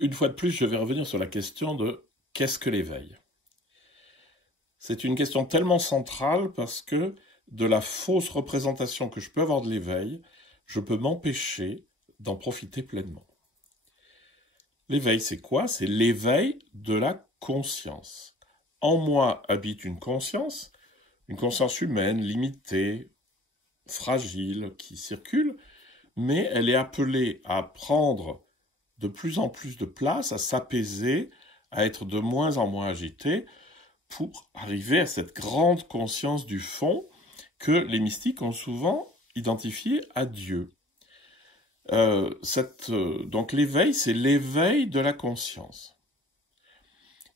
Une fois de plus, je vais revenir sur la question de qu'est-ce que l'éveil? C'est une question tellement centrale parce que de la fausse représentation que je peux avoir de l'éveil, je peux m'empêcher d'en profiter pleinement. L'éveil, c'est quoi? C'est l'éveil de la conscience. En moi habite une conscience humaine, limitée, fragile, qui circule, mais elle est appelée à prendre de plus en plus de place, à s'apaiser, à être de moins en moins agitée, pour arriver à cette grande conscience du fond que les mystiques ont souvent identifiée à Dieu. Donc l'éveil, c'est l'éveil de la conscience.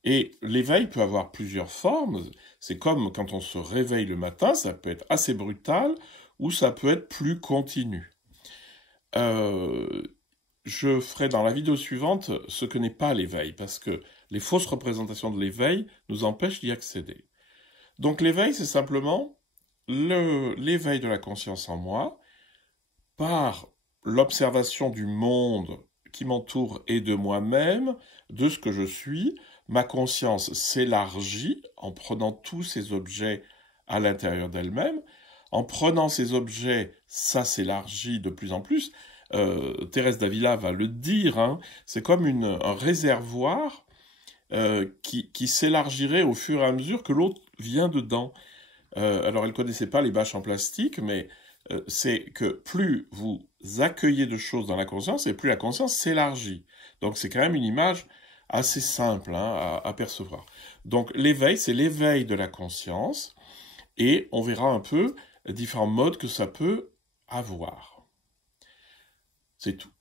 Et l'éveil peut avoir plusieurs formes. C'est comme quand on se réveille le matin, ça peut être assez brutal ou ça peut être plus continu. Je ferai dans la vidéo suivante ce que n'est pas l'éveil, parce que les fausses représentations de l'éveil nous empêchent d'y accéder. Donc l'éveil, c'est simplement l'éveil de la conscience en moi, par l'observation du monde qui m'entoure et de moi-même, de ce que je suis. Ma conscience s'élargit en prenant tous ces objets à l'intérieur d'elle-même. En prenant ces objets, ça s'élargit de plus en plus. Thérèse d'Avila va le dire, hein, c'est comme un réservoir qui s'élargirait au fur et à mesure que l'autre vient dedans. Alors elle ne connaissait pas les bâches en plastique, mais c'est que plus vous accueillez de choses dans la conscience, et plus la conscience s'élargit. Donc c'est quand même une image assez simple hein, à percevoir. Donc l'éveil, c'est l'éveil de la conscience, et on verra un peu différents modes que ça peut avoir. C'est tout.